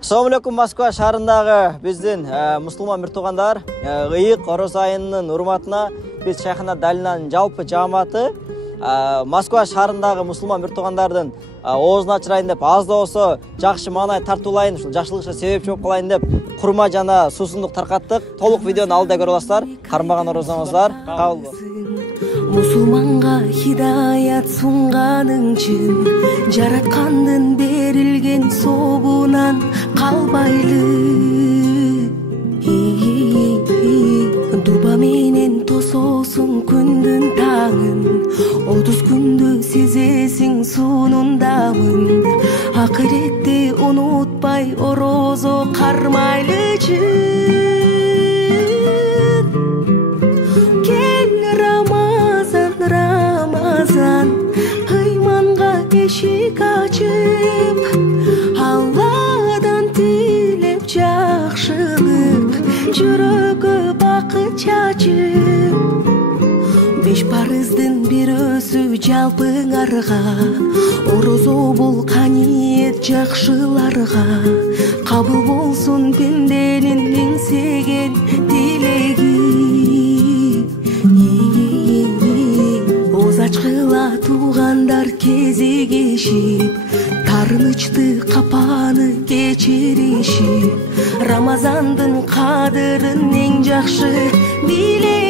Assalamu alaikum, Moskva шаарындагы биздин мусулман бир туугандар, ыйык Ороз айынын урматына биз Шайхана Далинанын жалпы жааматы Москва шаарындагы мусулман бир туугандардын оозун ачырайын деп, аз да болсо жакшы маанай тартуулайын, ушул жакшылыкка себепчи болуп калайын деп курма жана суусундук таркаттык. Толук видеону алдыда көрүп аласыздар. Кармаган орозоңуздар кабыл болсун. Мусулманга хидаят сунганың чын, жараткандын берилген собунан калбайлы. Дуба менен тососуң күндүн таңын, 30 күндү сезесиң суунун дамын. Акыретте унутпай орозо кармайлы чын. Рамазан, ыйманга эшик ачып, Алладан тилеп жакшылык, жүрөгкө бакыт чачып. 5 парыздын бирөөсү жалпыңарга, орозо бул каниет жакшыларга. Кабыл болсун пенденин эңсеген тилеги. Ачкыла туугандар кезигишип, тарынычты капаны кечиришип, Рамазандын кадырын эң жакшы биле.